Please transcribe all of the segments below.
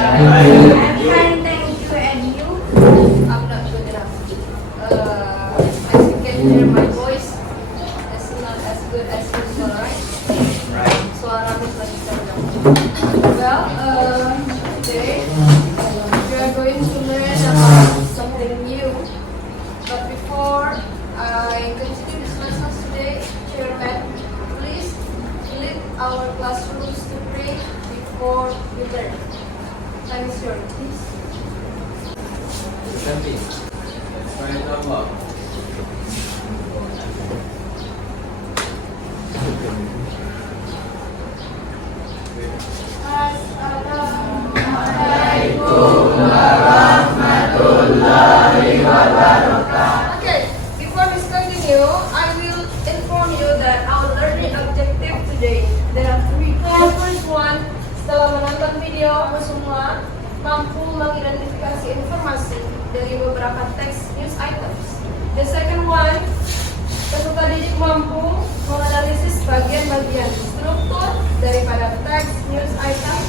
I'm fine, thank you. And you? I'm not good enough. As you can hear, my voice is not as good as usual, right? Right. Suara lagi terdengar. Well, today we are going to learn about something new. But before I continue this lesson today, Chairman, please lead our classrooms to pray before we learn. Time is yours, please. Okay, before we continue, I will inform you that our learning objective today, there are three. The first one, setelah menonton video, kamu semua mampu mengidentifikasi informasi dari beberapa teks news items. The second one, peserta didik mampu menganalisis bagian-bagian struktur daripada teks news item.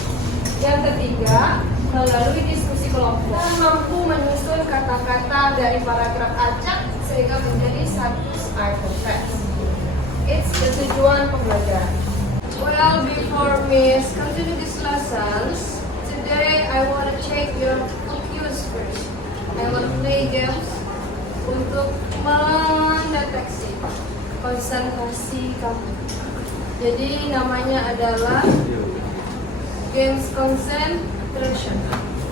Yang ketiga, melalui diskusi kelompok, dan mampu menyusun kata-kata dari paragraf acak sehingga menjadi satu item text. It's the tujuan pembelajaran. Well, before Miss continue these lessons, today I want to check your cues first. I want to play games untuk mendeteksi konsentrasi kamu. Jadi namanya adalah games concentration.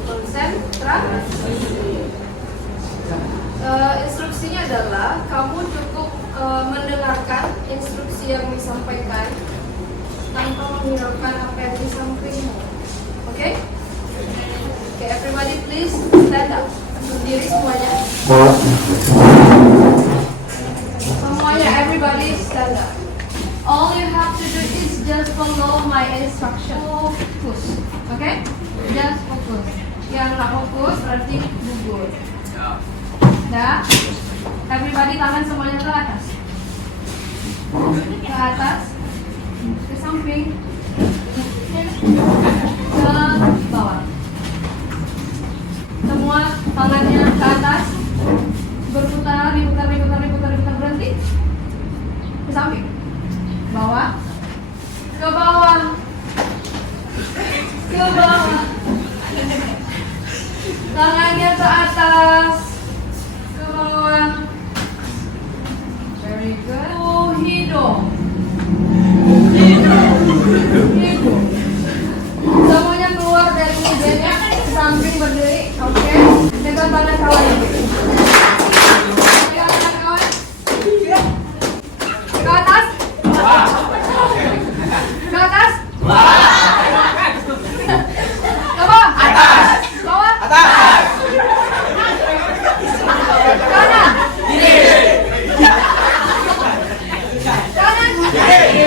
Konsentrasi. Instruksinya adalah kamu cukup mendengarkan instruksi yang disampaikan tanpa menghiraukan apa yang disampaikan. Oke? Oke, everybody please stand up. Berdiri semuanya. Semuanya, everybody stand up. All you have to do is just follow my instruction. Fokus, oke? Just fokus. Yang nggak fokus berarti gugur. Dah. Everybody tangan semuanya ke atas. Ke atas. Ke samping. Ke bawah. Semua tangannya ke atas. Berputar, diputar, berhenti. Ke samping. Bawah. Ke bawah. Ke bawah. Tangannya ke atas. Ke bawah. Very good. Hidung. Hidung. Semuanya keluar dari mejanya, samping berdiri. Oke. Pegang tangan kawan. Pegang tangan kawan. Ke atas. Ke atas. Ke bawah. Atas. Bawah. Atas. Kanan. Kiri. Kanan. Kiri.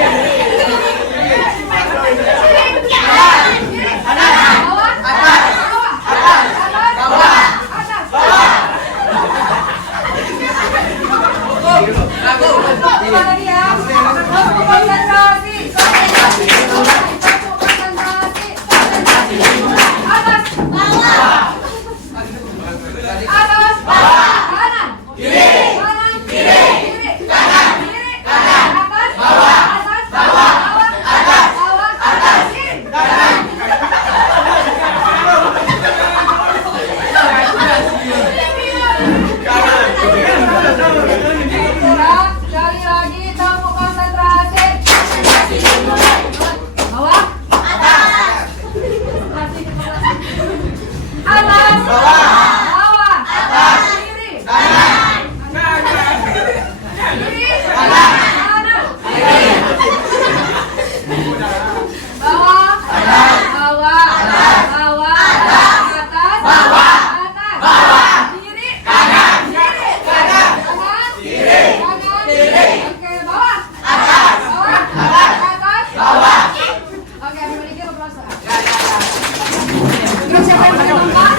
Siapa yang pakai tongkat?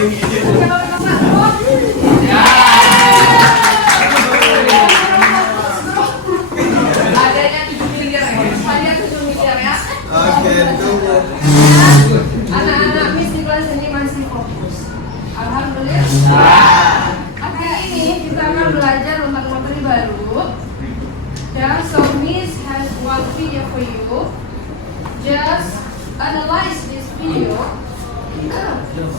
Yuk.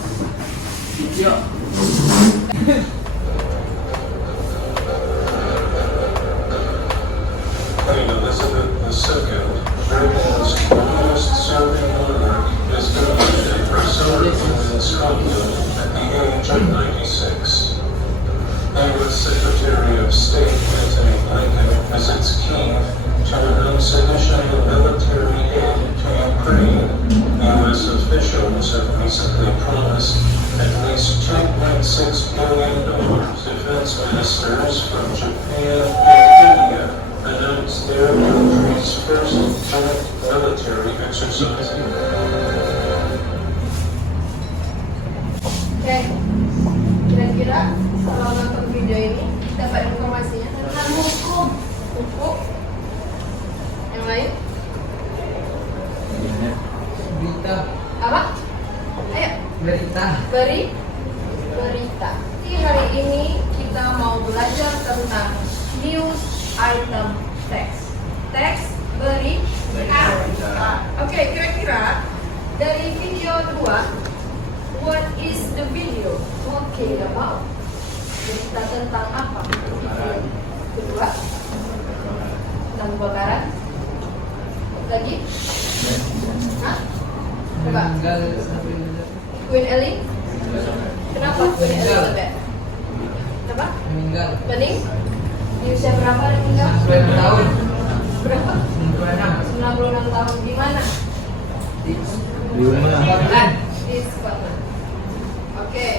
Queen Elizabeth II, Britain's longest serving monarch, is commissioned for serving in Scotland at the age of 96. US Secretary of State Antony Blinken visits Kyiv to announce additional military aid to Ukraine. US officials have recently promised at least $2.6 billion. Defense ministers from Japan and India announced their country's first joint military exercise. Oke, kira-kira setelah nonton video ini dapat informasinya tentang buku. Yang lain? Berita. Apa? Ayo. Berita. Berita. Di hari ini kita mau belajar tentang news item text. Teks berita. Oke, kira-kira dari video 2, what is the video talking about? Berita tentang apa? Kedua, tentang kebakaran. Lagi? Hah? Coba. Meninggal. Queen Ellie? Kenapa Queen Elizabeth? Kenapa? Meninggal. Bening? Di usia berapa meninggal? 96 tahun. Berapa? 96. 96 tahun. Di mana? Di Scotland. Di Scotland. Oke.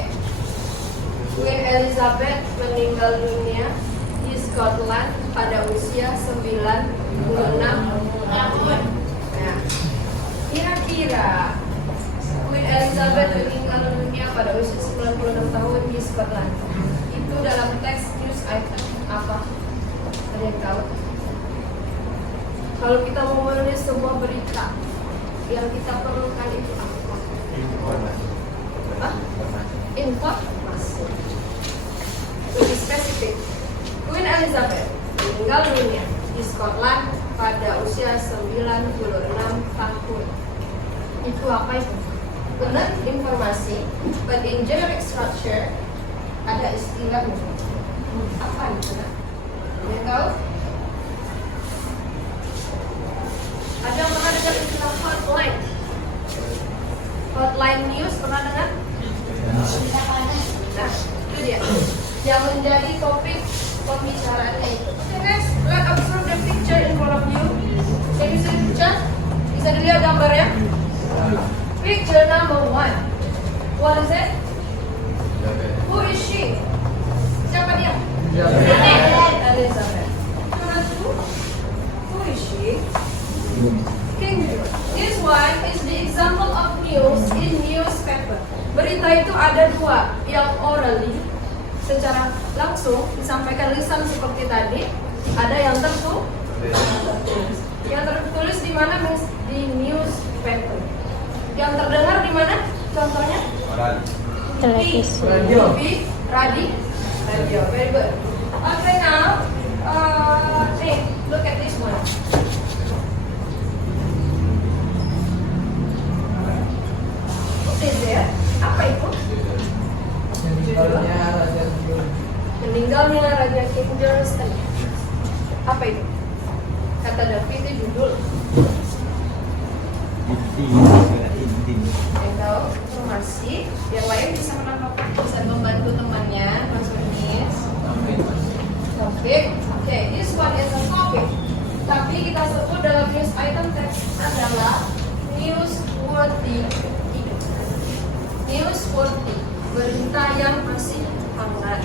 Queen Elizabeth meninggal dunia di Scotland pada usia 96 tahun. Nah, kira-kira Queen Elizabeth meninggal dunia pada usia 96 tahun di Scotland. Itu dalam teks news item apa? Ada yang tahu? Kalau kita mau menulis sebuah berita, yang kita perlukan itu apa? Hah? Informasi. Lebih spesifik, Queen Elizabeth meninggal dunia di Scotland pada usia 96 tahun. Itu apa itu? Benar informasi, but in generic structure ada istilahnya. Apa itu? Yang tahu? Ada yang pernah dengar istilah hotline? Hotline news pernah dengar? Nah, itu dia yang menjadi topik pembicaraannya itu. Okay, next, let's observe the picture in front of you. Can you see the picture? Bisa dilihat gambarnya? Picture number 1. What is it? Who is she? Siapa dia? Elizabeth. Number 2. Who is she? King George. This one is the example of news in newspaper. Berita itu ada dua, yang orally secara langsung disampaikan lisan seperti tadi, ada yang tertulis. Yang tertulis di mana? Di newspaper. Yang terdengar di mana? Contohnya? Televisi. Radio. TV, radio. Very good. Okay, now, look at this one. What is it? Apa itu? Meninggalnya Raja George. Meninggalnya Raja King George. Apa itu? Kata David itu judul. Yang tahu informasi, yang lain bisa menambahkan, bisa membantu temannya masuk nulis. Topik. Oke, this one is a topic. Tapi kita sebut dalam news item text adalah newsworthy. Newsworthy, berita yang masih hangat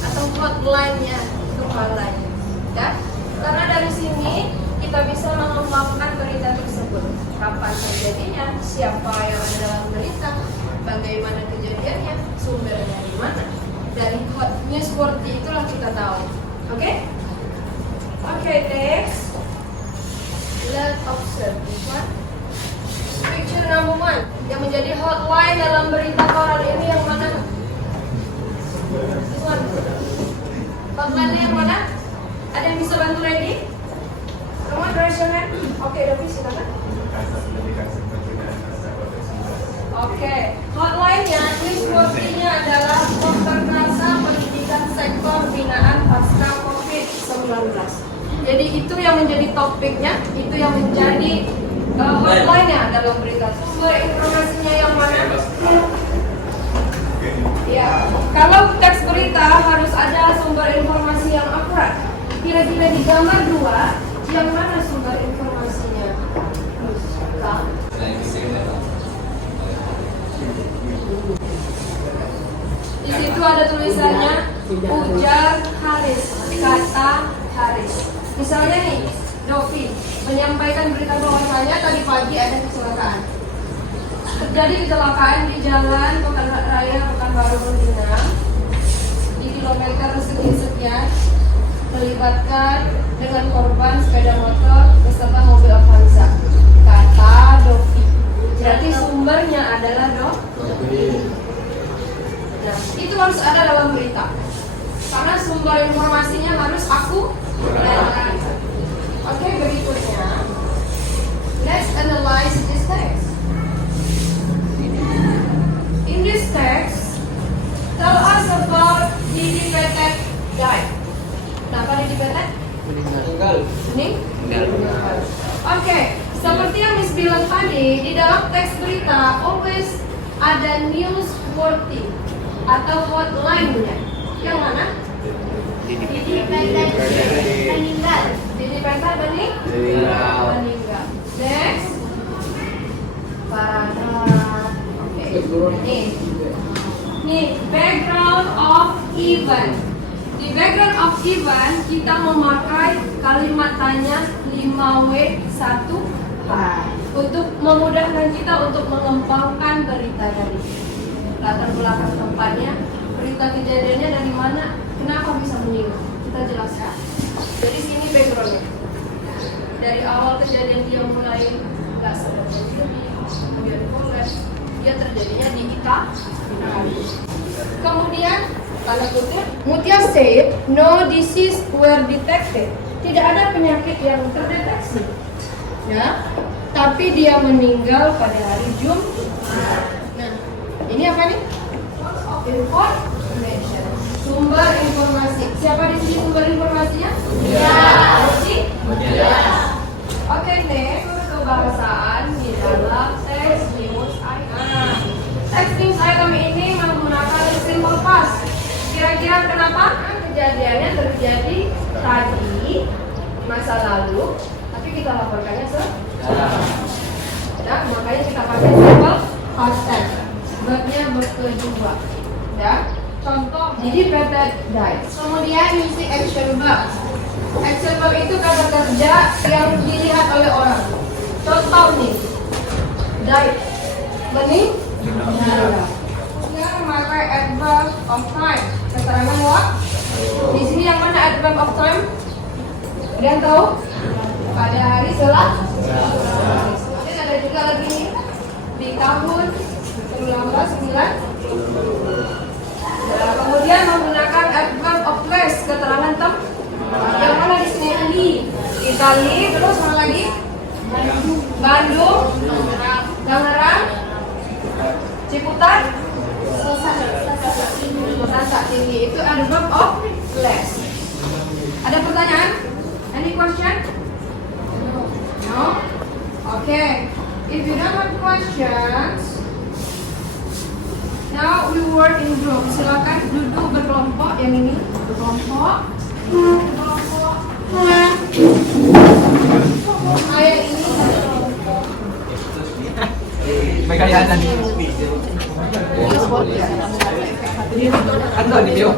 atau hotline-nya, kepalanya. Ya, karena dari sini kita bisa mengembangkan berita tersebut. Kapan terjadinya, siapa yang ada dalam berita, bagaimana kejadiannya, sumbernya di mana. Dari hot newsworthy itulah kita tahu. Oke? Oke, next. Let's observe this one. Picture number 1 yang menjadi hotline dalam berita koran ini yang mana? This one. Hotline-nya yang mana? Ada yang bisa bantu ready? Come on, raise your hand. Oke, Davi, silakan. Oke, hotline worthy-nya adalah Dr. Rasa Pendidikan Sektor Binaan Pasca COVID-19. Jadi itu yang menjadi topiknya, itu yang menjadi outline-nya dalam berita. Sumber informasinya yang mana? Ya, kalau teks berita harus ada sumber informasi yang akurat. Kira-kira di gambar 2, yang mana sumber informasinya? Di situ ada tulisannya ujar Haris, kata Haris. Misalnya nih, Dovi menyampaikan berita bahwasanya tadi pagi ada kecelakaan. Terjadi kecelakaan di jalan Pekanraya Pekanbaru Bendungan di kilometer sekian melibatkan dengan korban sepeda motor beserta mobil Avanza. Kata Dovi. Berarti sumbernya adalah Dovi. Nah, itu harus ada dalam berita. Karena sumber informasinya harus aku gunakan. Oke, berikutnya. Let's analyze this text. In this text, tell us about Didi Petet died. Kenapa Didi Petet? Meninggal. Meninggal. Oke, seperti yang Miss bilang tadi, di dalam teks berita always ada newsworthy atau hotline-nya. Yang mana? Didi Petet meninggal. Didi Petet meninggal. Next. Paragraf. Oke. Nih, background of event. Di background of event kita memakai kalimat tanya 5W1H untuk memudahkan kita untuk mengembangkan berita tadi. Latar belakang tempatnya, berita kejadiannya dari mana, kenapa bisa meninggal. Kita jelaskan. Jadi sini backgroundnya. Dari awal kejadian dia mulai nggak sadar diri, kemudian kolaps, dia terjadinya di Itali. Kemudian tanda kutip, Mutia said no disease were detected. Tidak ada penyakit yang terdeteksi. Ya, tapi dia meninggal pada hari Jumat. Nah, ini apa nih? Information. Sumber informasi. Siapa di sini sumber informasinya? Ya. Ya. Oke, next kebahasaan di dalam teks news item. Teks news item ini menggunakan simple past. Kira-kira kenapa? Kejadiannya terjadi tadi masa lalu, tapi kita laporkannya sekarang. Ya, makanya kita pakai simple past tense. Verbnya berkedua. Ya, contoh Didi Petet died. Kemudian isi action verb. Action verb itu kata kerja yang dilihat oleh orang. Contoh nih, died, meninggal. Dia memakai adverb of time. Keterangan what? Di sini yang mana adverb of time? Ada yang tahu? Pada hari Kemudian ada juga lagi nih di tahun 1909. Nah, kemudian menggunakan adverb of place, keterangan tempat. Yang mana di sini? Itali, terus mana lagi? Bandung, Tangerang, Ciputat, Sasak Tinggi. Itu adverb of place. Ada pertanyaan? Any question? No? Okay. If you don't have questions, now we work in group. Silakan duduk berkelompok. Yang ini berkelompok. Ayat ini berkelompok. May kayaan. Ano di Bio?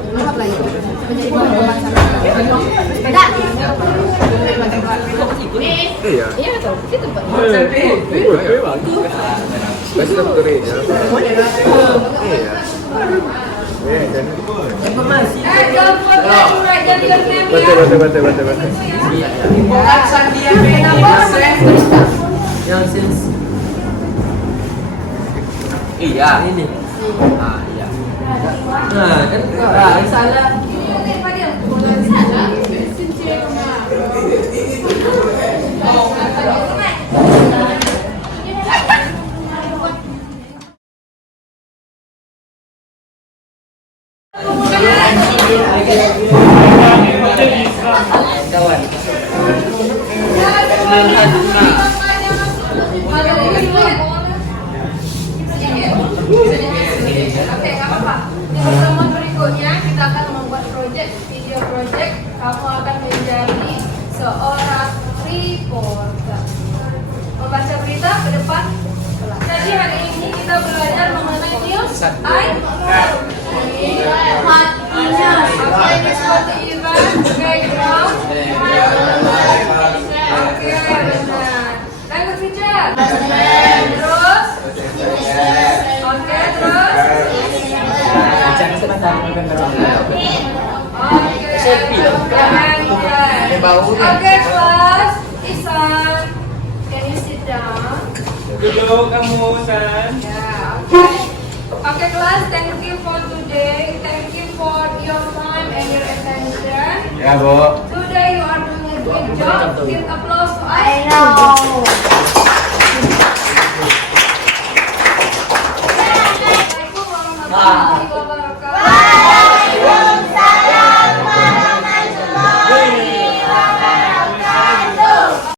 Iya. Iya betul. Itu Pak. Basta tutorial. Iya. Jangan buat jadi Bate. Bukan Sandia yang since iya ini iya nah kan salah Kawan. Oke, nggak apa-apa. Di pertemuan berikutnya kita akan membuat video project. Kamu akan menjadi seorang reporter. Membaca berita ke depan. Jadi hari ini kita belajar mengenai news. Oke, seperti event, background. Oke, benar. Language teacher. Terus. Oke, terus. Oke, kelas. Isan, can you sit down? Duduk kamu, San. Ya, oke. Oke, kelas, thank you for today. Thank you for your time and your attention. Ya, Bu. Today you are doing a great job. Give applause to us. I know.